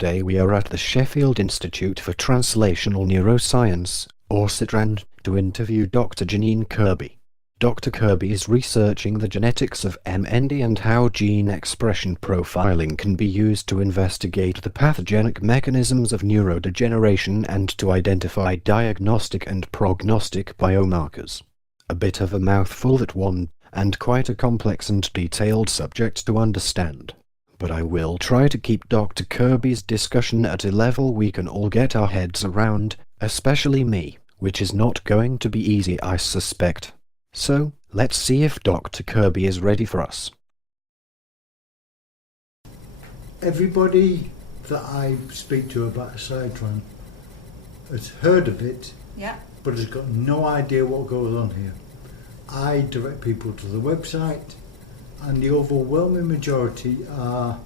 Today we are at the Sheffield Institute for Translational Neuroscience, or SITraN, to interview Dr Janine Kirby. Dr Kirby is researching the genetics of MND and how gene expression profiling can be used to investigate the pathogenic mechanisms of neurodegeneration and to identify diagnostic and prognostic biomarkers. A bit of a mouthful, that one, and quite a complex and detailed subject to understand. But I will try to keep Dr. Kirby's discussion at a level we can all get our heads around, especially me, which is not going to be easy, I suspect. So, let's see if Dr. Kirby is ready for us. Everybody that I speak to about SITraN has heard of it, but has got no idea what goes on here. I direct people to the website, and the overwhelming majority are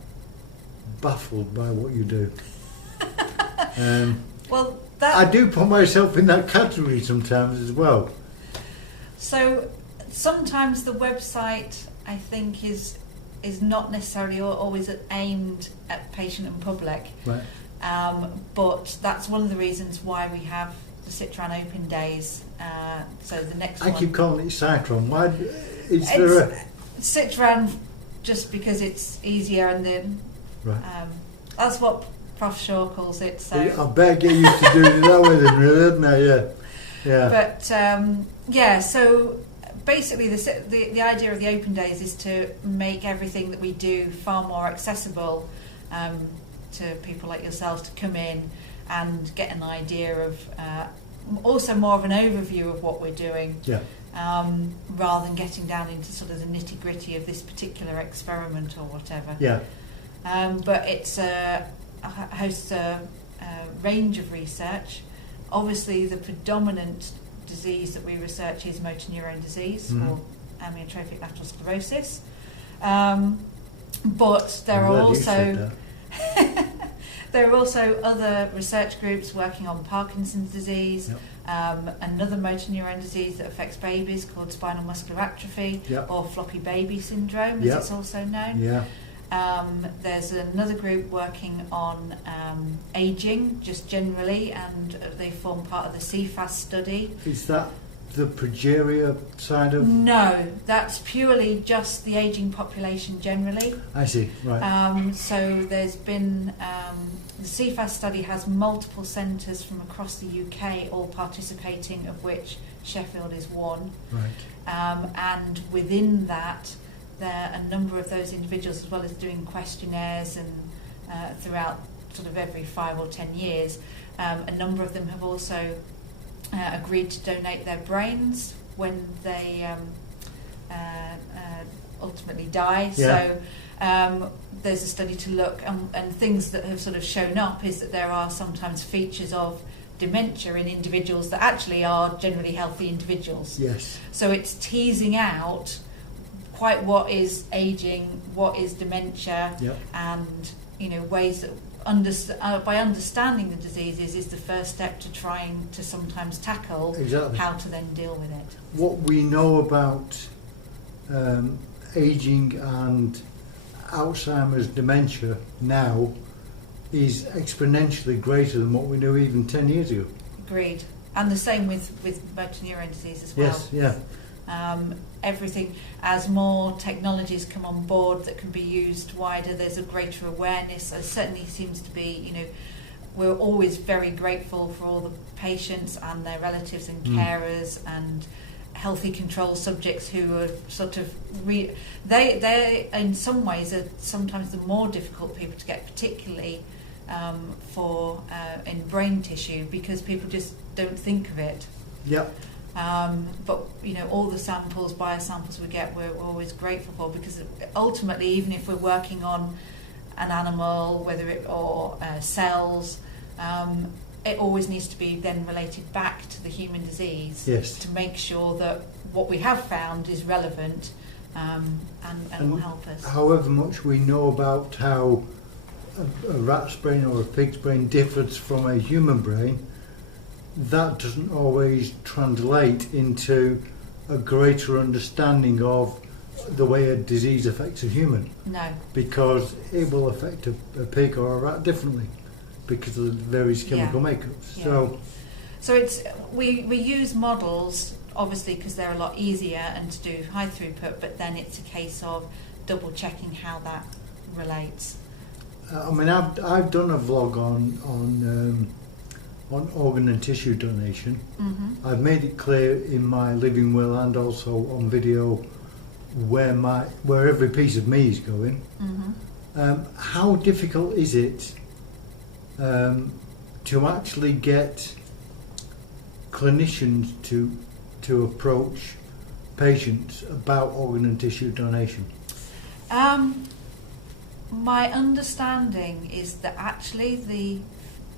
baffled by what you do. Well, I do put myself in that category sometimes as well. So sometimes the website, I think, is not necessarily always aimed at patient and public. Right. But that's one of the reasons why we have the SITraN Open Days. So the next one. I keep calling it SITraN. Why is there a SITraN? Just because it's easier, and then that's what Prof Shaw calls it. So I better get used to doing it that way then, really, isn't I? Yeah. But so basically the idea of the Open Days is to make everything that we do far more accessible to people like yourselves to come in and get an idea of, also more of an overview of what we're doing. Yeah. Rather than getting down into sort of the nitty-gritty of this particular experiment or whatever. Yeah. But it's hosts a range of research. Obviously, the predominant disease that we research is motor neurone disease, or amyotrophic lateral sclerosis. But there are also other research groups working on Parkinson's disease. Yep. Another motor neurone disease that affects babies called spinal muscular atrophy, or floppy baby syndrome, as it's also known. Yeah. There's another group working on aging, just generally, and they form part of the CFAS study. Is that the progeria side of? No, that's purely just the aging population generally. I see, right. So there's been, the CFAS study has multiple centres from across the UK all participating, of which Sheffield is one. Right. And within that, there are a number of those individuals, as well as doing questionnaires and throughout sort of every 5 or 10 years, a number of them have also agreed to donate their brains when they ultimately die. Yeah. So there's a study to look, and things that have sort of shown up is that there are sometimes features of dementia in individuals that actually are generally healthy individuals. Yes. So it's teasing out quite what is aging, what is dementia, and ways that by understanding the diseases is the first step to trying to sometimes tackle how to then deal with it. What we know about aging and Alzheimer's dementia now is exponentially greater than what we knew even 10 years ago. Agreed. And the same with motor neurone disease as well. Yes, yeah. Everything, as more technologies come on board that can be used wider, there's a greater awareness. There certainly seems to be, we're always very grateful for all the patients and their relatives and carers and healthy control subjects who are sort of they in some ways are sometimes the more difficult people to get, particularly for in brain tissue, because people just don't think of it. Yep. But all the biosamples we get, we're always grateful for, because ultimately, even if we're working on an animal, whether it or cells, it always needs to be then related back to the human disease. Yes. To make sure that what we have found is relevant and will help us. However much we know about how a rat's brain or a pig's brain differs from a human brain, that doesn't always translate into a greater understanding of the way a disease affects a human. No. Because it will affect a pig or a rat differently. because of the various chemical makeups. Yeah. So it's we use models obviously because they're a lot easier and to do high throughput, but then it's a case of double checking how that relates. I mean, I've done a vlog on organ and tissue donation. Mm-hmm. I've made it clear in my living will and also on video where every piece of me is going. Mm-hmm. How difficult is it to actually get clinicians to approach patients about organ and tissue donation? My understanding is that actually the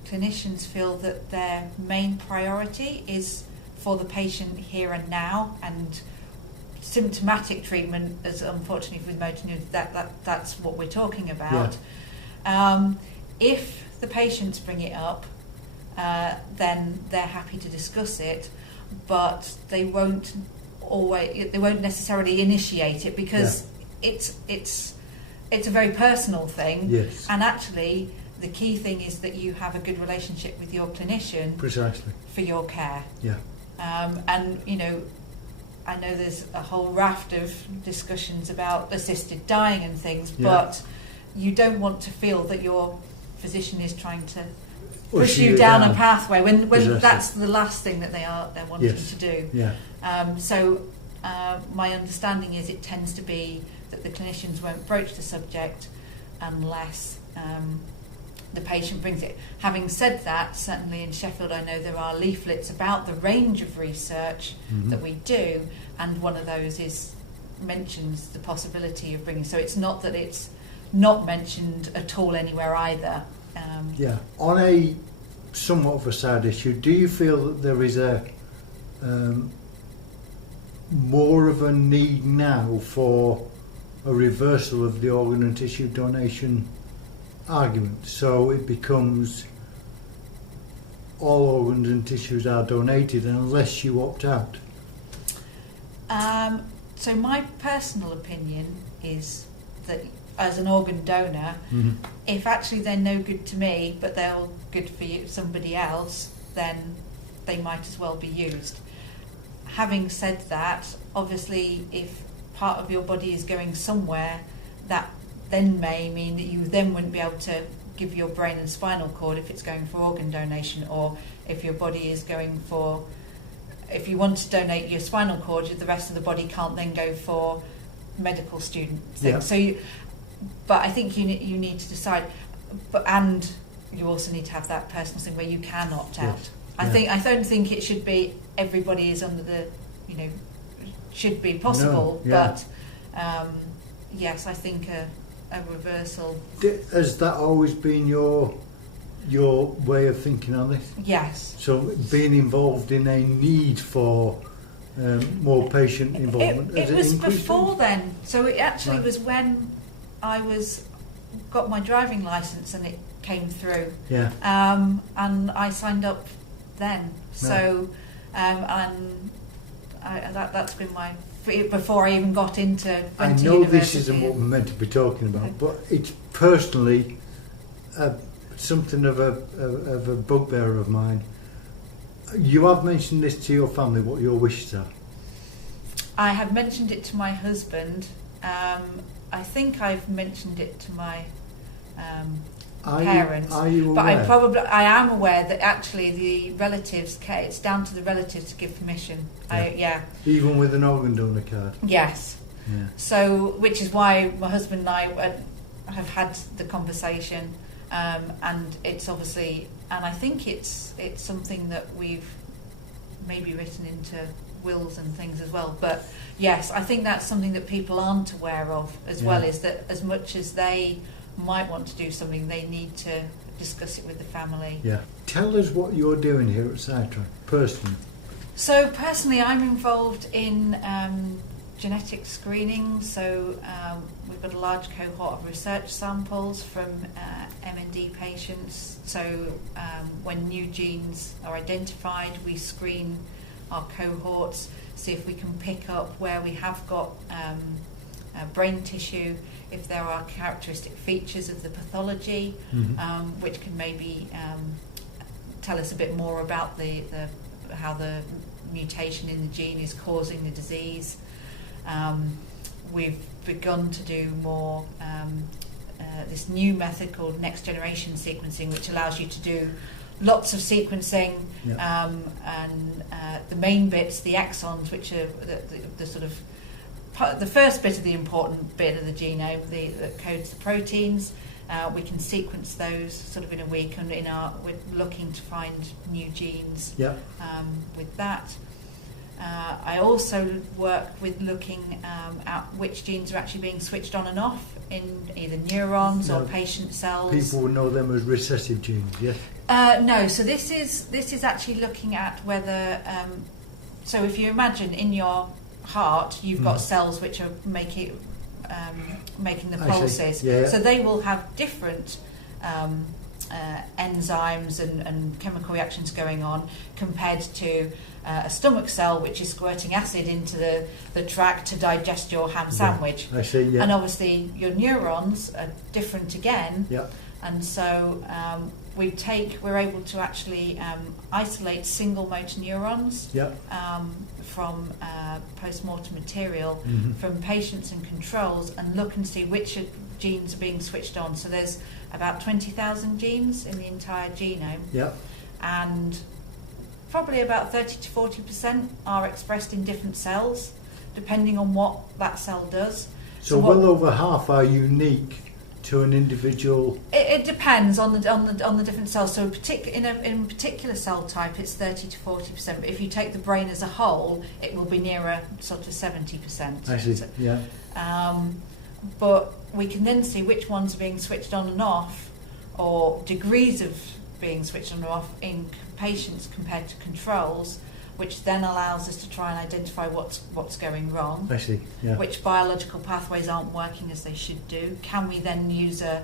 clinicians feel that their main priority is for the patient here and now, and symptomatic treatment, as unfortunately with motor neurone, that's what we're talking about. Yeah. If the patients bring it up, then they're happy to discuss it, but they won't necessarily initiate it because it's a very personal thing. Yes. And actually the key thing is that you have a good relationship with your clinician. Precisely. For your care. Yeah. And I know there's a whole raft of discussions about assisted dying and things, but you don't want to feel that your physician is trying to push you down a pathway when that's the last thing that they're wanting to do. Yeah. So my understanding is it tends to be that the clinicians won't broach the subject unless the patient brings it. Having said that, certainly in Sheffield I know there are leaflets about the range of research that we do, and one of those mentions the possibility of bringing. So it's not that it's not mentioned at all anywhere either. On a somewhat of a side issue, do you feel that there is a more of a need now for a reversal of the organ and tissue donation argument, so it becomes all organs and tissues are donated unless you opt out? So my personal opinion is that as an organ donor, if actually they're no good to me but they're good for somebody else, then they might as well be used. Having said that, obviously if part of your body is going somewhere, that then may mean that you then wouldn't be able to give your brain and spinal cord if it's going for organ donation, or if your body is going for, if you want to donate your spinal cord, the rest of the body can't then go for medical student thing. Yeah. So but I think you need to decide, and you also need to have that personal thing where you can opt out. Yes. I don't think it should be everybody is under the, should be possible, but yes, I think a reversal. Has that always been your way of thinking on this? Yes. So being involved in a need for more patient involvement. It was before then. So it actually was when I got my driving licence and it came through. Yeah. And I signed up then. So that's been my, before I even got into. I know this isn't what we're meant to be talking about, but it's personally something of a bugbear of mine. You have mentioned this to your family, what your wishes are. I have mentioned it to my husband. I think I've mentioned it to my parents. Are you aware? But I am aware that actually the relatives, it's down to the relatives to give permission. Even with an organ donor card? Yes. Yeah. So, which is why my husband and I have had the conversation, and it's obviously, and I think it's something that we've maybe written into wills and things as well. But yes, I think that's something that people aren't aware of as well, is that as much as they might want to do something, they need to discuss it with the family. Yeah. Tell us what you're doing here at SITraN, personally. So personally, I'm involved in genetic screening. So we've got a large cohort of research samples from MND patients. So when new genes are identified, we screen our cohorts, see if we can pick up where we have got brain tissue, if there are characteristic features of the pathology, which can maybe tell us a bit more about how the mutation in the gene is causing the disease. We've begun to do more this new method called next generation sequencing, which allows you to do lots of sequencing, and the main bits, the exons, which are the sort of the first bit of the important bit of the genome, that codes the proteins. We can sequence those sort of in a week, and we're looking to find new genes with that. I also work with looking at which genes are actually being switched on and off in either neurons or patient cells. People would know them as recessive genes, yes? No, so this is actually looking at whether. So if you imagine in your heart, you've got cells which are making the pulses. So they will have different enzymes and chemical reactions going on compared to a stomach cell which is squirting acid into the tract to digest your ham sandwich. I see, yeah. And obviously your neurons are different again. Yeah. And so we're able to actually isolate single motor neurons from post-mortem material from patients and controls, and look and see which genes are being switched on. So there's about 20,000 genes in the entire genome, and probably about 30 to 40% are expressed in different cells, depending on what that cell does. So well over half are unique to an individual. It depends on the different cells. So in a particular cell type, it's 30 to 40%. But if you take the brain as a whole, it will be nearer sort of 70%. I see. So, yeah. But we can then see which ones are being switched on and off, or degrees of being switched on and off in patients compared to controls, which then allows us to try and identify what's going wrong. I see. Yeah. Which biological pathways aren't working as they should do. Can we then use a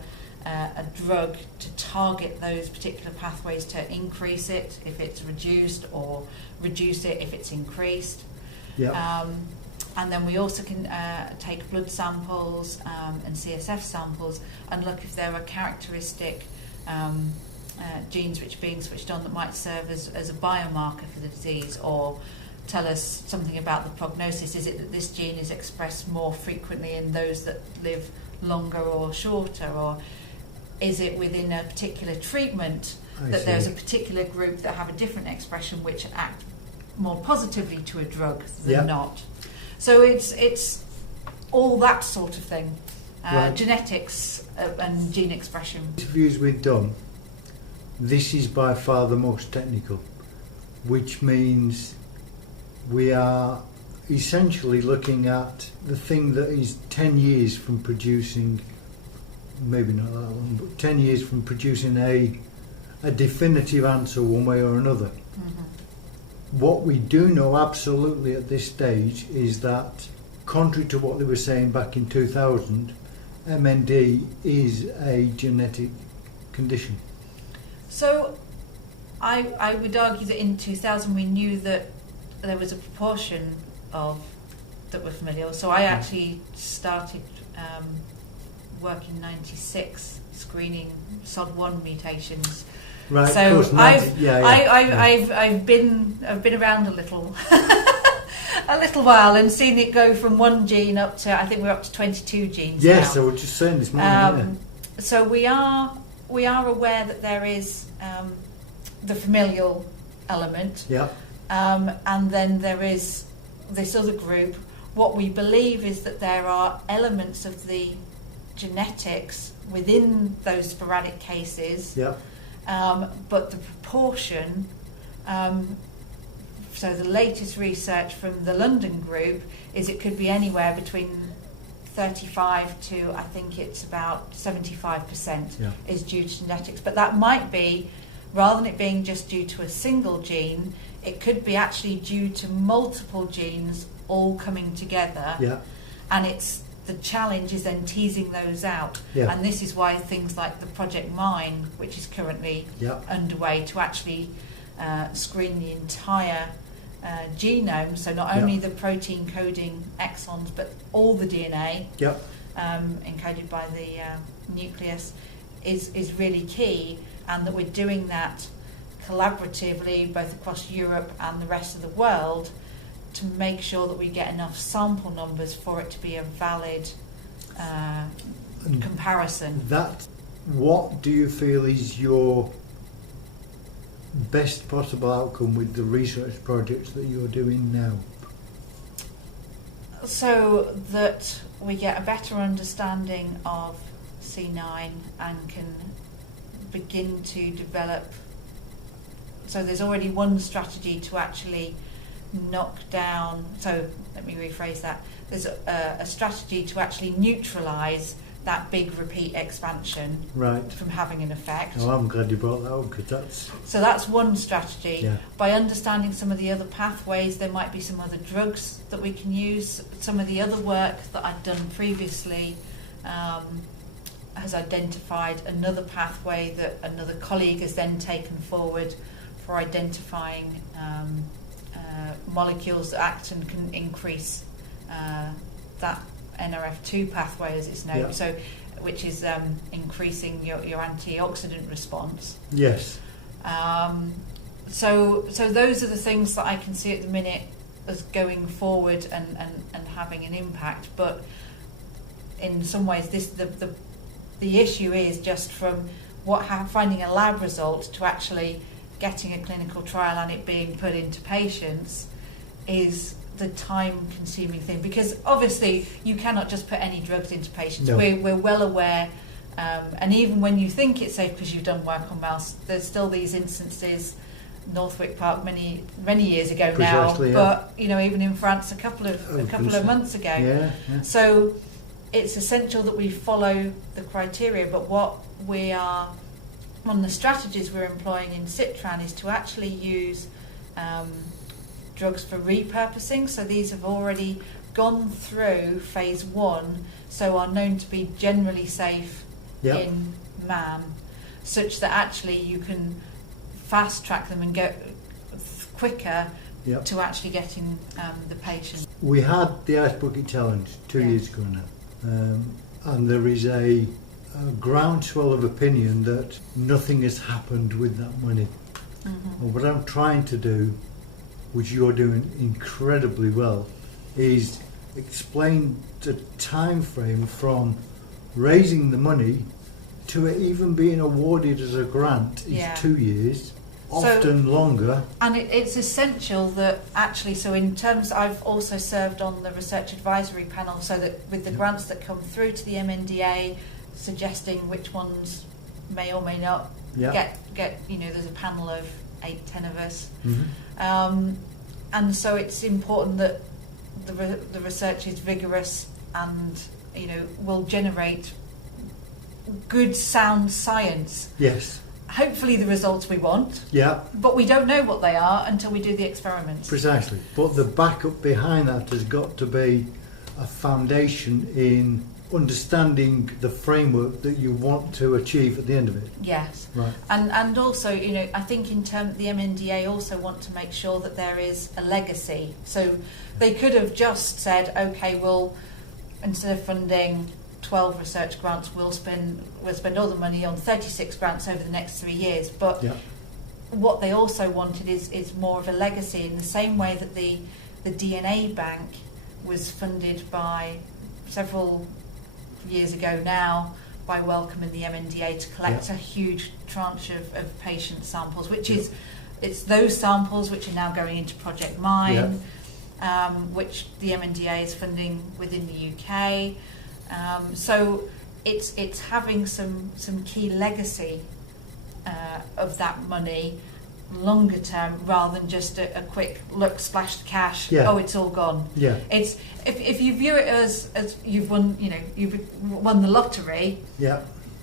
drug to target those particular pathways to increase it if it's reduced, or reduce it if it's increased? Yeah. And then we also can take blood samples and CSF samples and look if there are characteristic genes which are being switched on that might serve as a biomarker for the disease, or tell us something about the prognosis. Is it that this gene is expressed more frequently in those that live longer or shorter, or is it within a particular treatment that there's a particular group that have a different expression which act more positively to a drug than not? So it's all that sort of thing, genetics and gene expression. Interviews we've done, this is by far the most technical, which means we are essentially looking at the thing that is 10 years from producing, maybe not that long, but 10 years from producing a definitive answer one way or another. What we do know absolutely at this stage is that, contrary to what they were saying back in 2000, MND is a genetic condition. So I would argue that in 2000 we knew that there was a proportion of that were familial. So I actually started work in '96 screening SOD1 mutations. Right, so of course, I've been around a little a little while and seen it go from one gene up to, I think we're up to 22 genes. Yes, now. I was just saying this morning. So we are aware that there is the familial element, and then there is this other group. What we believe is that there are elements of the genetics within those sporadic cases. But the proportion, so the latest research from the London group is it could be anywhere between 35 to, I think it's about 75% is due to genetics. But that might be, rather than it being just due to a single gene, it could be actually due to multiple genes all coming together. And the challenge is then teasing those out. And this is why things like the Project Mine, which is currently underway to actually screen the entire genome, so not only the protein coding exons, but all the DNA encoded by the nucleus is really key, and that we're doing that collaboratively both across Europe and the rest of the world to make sure that we get enough sample numbers for it to be a valid comparison. What do you feel is your best possible outcome with the research projects that you're doing now? So that we get a better understanding of C9 and can begin to develop. So there's already one strategy to actually knock down, so let me rephrase that, there's a strategy to actually neutralise that big repeat expansion from having an effect. Oh, I'm glad you brought that up, because that's one strategy. Yeah. By understanding some of the other pathways, there might be some other drugs that we can use. Some of the other work that I've done previously has identified another pathway that another colleague has then taken forward for identifying molecules that act and can increase that NRF2 pathway, as it's known, so which is increasing your antioxidant response. Yes. So those are the things that I can see at the minute as going forward and having an impact. But in some ways, the issue is just from finding a lab result to actually getting a clinical trial and it being put into patients is the time-consuming thing, because obviously you cannot just put any drugs into patients. No. We're well aware, and even when you think it's safe because you've done work on mouse, there's still these instances. Northwick Park many years ago now, but even in France a couple of months ago. Yeah. So it's essential that we follow the criteria. But one of the strategies we're employing in SITraN is to actually use drugs for repurposing. So these have already gone through phase 1, so are known to be generally safe in man, such that actually you can fast track them and go quicker to actually getting the patient. We had the Ice Bucket Challenge 2 years ago now, and there is a groundswell of opinion that nothing has happened with that money. Mm-hmm. And what I'm trying to do, which you're doing incredibly well, is explain the time frame from raising the money to it even being awarded as a grant is 2 years, often longer. And it's essential that actually, so in terms, I've also served on the research advisory panel, so that with the grants that come through to the MNDA, suggesting which ones may or may not get there's a panel of 8-10 of us. Mm-hmm. And so it's important that the research is vigorous and will generate good sound science. Yes. Hopefully the results we want. Yeah. But we don't know what they are until we do the experiments. Precisely. But the backup behind that has got to be a foundation in understanding the framework that you want to achieve at the end of it. Yes. Right. And also, I think in terms the MNDA also want to make sure that there is a legacy. So they could have just said, okay, well, instead of funding 12 research grants, we'll spend all the money on 36 grants over the next 3 years. But what they also wanted is more of a legacy, in the same way that the DNA bank was funded by several years ago now by Wellcome and the MNDA to collect a huge tranche of patient samples, which is it's those samples which are now going into Project Mine, which the MNDA is funding within the UK. So it's having some key legacy of that money longer term, rather than just a quick look, splashed cash. It's all gone. It's if you view it as you've won the lottery.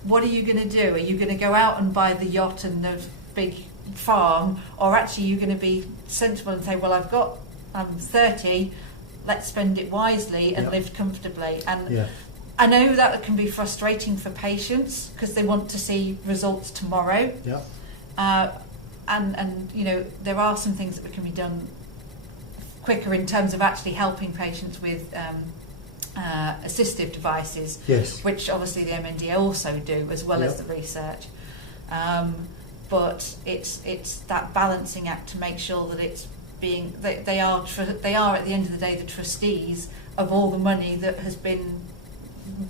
What are you going to do? Are you going to go out and buy the yacht and the big farm, or actually you're going to be sensible and say, well, I'm 30, let's spend it wisely and live comfortably. And I know that can be frustrating for patients because they want to see results tomorrow. And there are some things that can be done quicker in terms of actually helping patients with assistive devices, Yes. which obviously the MND also do, as well as the research. But it's that balancing act to make sure that it's being they are at the end of the day the trustees of all the money that has been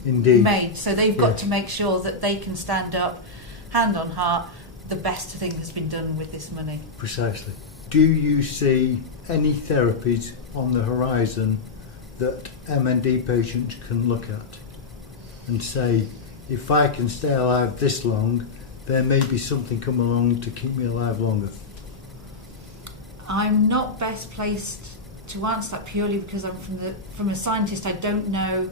Indeed. made. So they've got to make sure that they can stand up, hand on heart, the best thing has been done with this money. Precisely. Do you see any therapies on the horizon that MND patients can look at and say, if I can stay alive this long, there may be something come along to keep me alive longer? I'm not best placed to answer that purely because I'm from a scientist. I don't know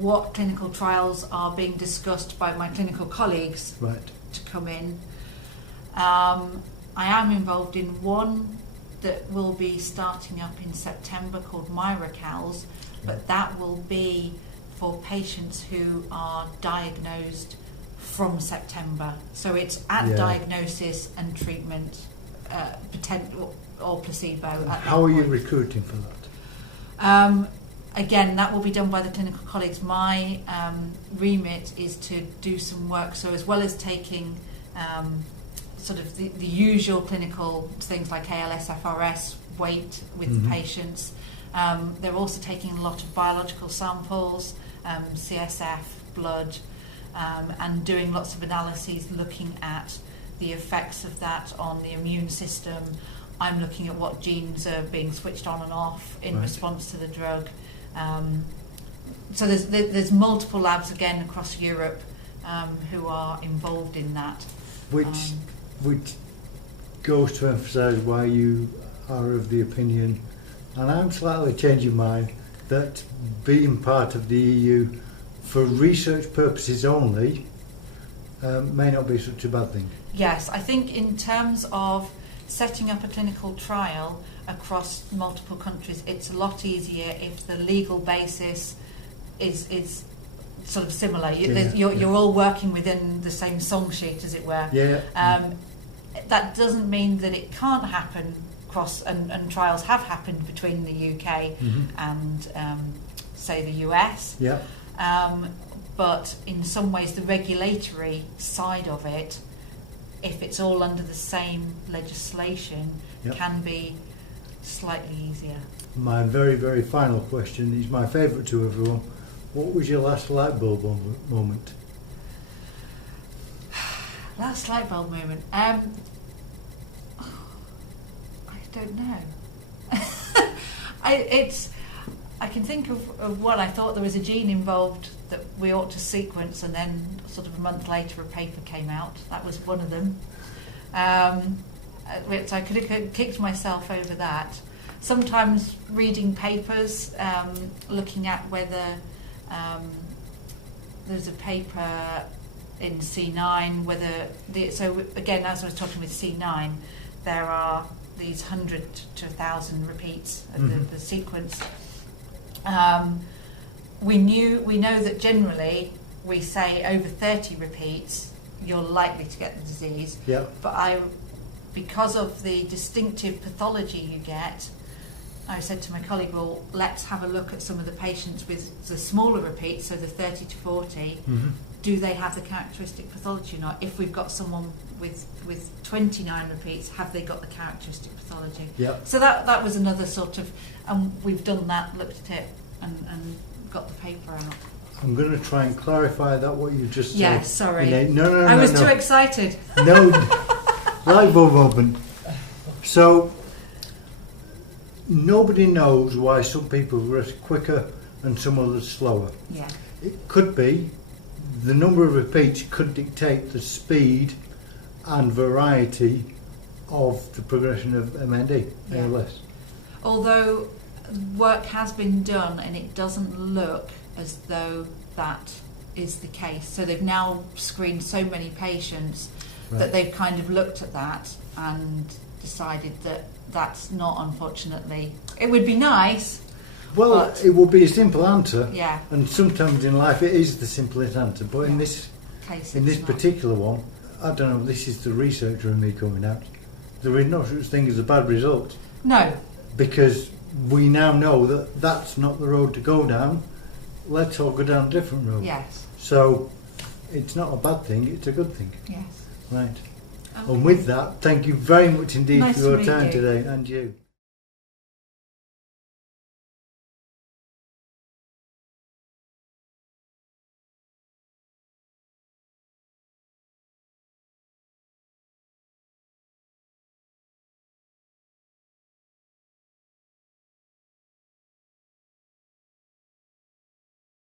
what clinical trials are being discussed by my clinical colleagues to come in. I am involved in one that will be starting up in September called Myracals, but that will be for patients who are diagnosed from September. So it's at diagnosis and treatment, potential or placebo. How are you recruiting for that? Again, that will be done by the clinical colleagues. My remit is to do some work, so as well as taking sort of the usual clinical things like ALS, FRS, weight with the patients, they're also taking a lot of biological samples, CSF, blood, and doing lots of analyses looking at the effects of that on the immune system. I'm looking at what genes are being switched on and off in response to the drug. So there's multiple labs again across Europe who are involved in that. Which goes to emphasise why you are of the opinion, and I'm slightly changing mine, that being part of the EU for research purposes only may not be such a bad thing. Yes, I think in terms of setting up a clinical trial across multiple countries, it's a lot easier if the legal basis is sort of similar. You're all working within the same song sheet, as it were. That doesn't mean that it can't happen across, and trials have happened between the UK and say the US. But in some ways the regulatory side of it, if it's all under the same legislation, can be slightly easier. My very, very final question is my favourite to everyone. What was your last light bulb moment? Last light bulb moment? I don't know. I can think of one. I thought there was a gene involved that we ought to sequence, and then sort of a month later a paper came out. That was one of them. Which I could have kicked myself over that. Sometimes reading papers, looking at whether there's a paper in C9, so again, as I was talking with C9, there are these 100 to 1,000 repeats of the sequence. We know that generally we say over 30 repeats you're likely to get the disease. But because of the distinctive pathology you get, I said to my colleague, well, let's have a look at some of the patients with the smaller repeats, so the 30 to 40. Do they have the characteristic pathology or not? If we've got someone with 29 repeats, have they got the characteristic pathology? So that was another sort of, and we've done that, looked at it, and got the paper out. I'm going to try and clarify that what you just said. Yes, sorry. No. I was too excited. No, light bulb open. So, nobody knows why some people progress quicker and some others slower. It could be the number of repeats could dictate the speed and variety of the progression of MND, ALS. Although work has been done and it doesn't look as though that is the case. So they've now screened so many patients that they've kind of looked at that and decided that that's not, unfortunately. It would be nice. Well, it would be a simple answer. Yeah. And sometimes in life it is the simplest answer. But in this case, in this particular one, I don't know, this is the researcher in me coming out. There is no such thing as a bad result. No. Because we now know that that's not the road to go down. Let's all go down a different road. Yes. So it's not a bad thing, it's a good thing. Yes. Right. Okay. And with that, thank you very much indeed Nice for your to meet time you. today, and you.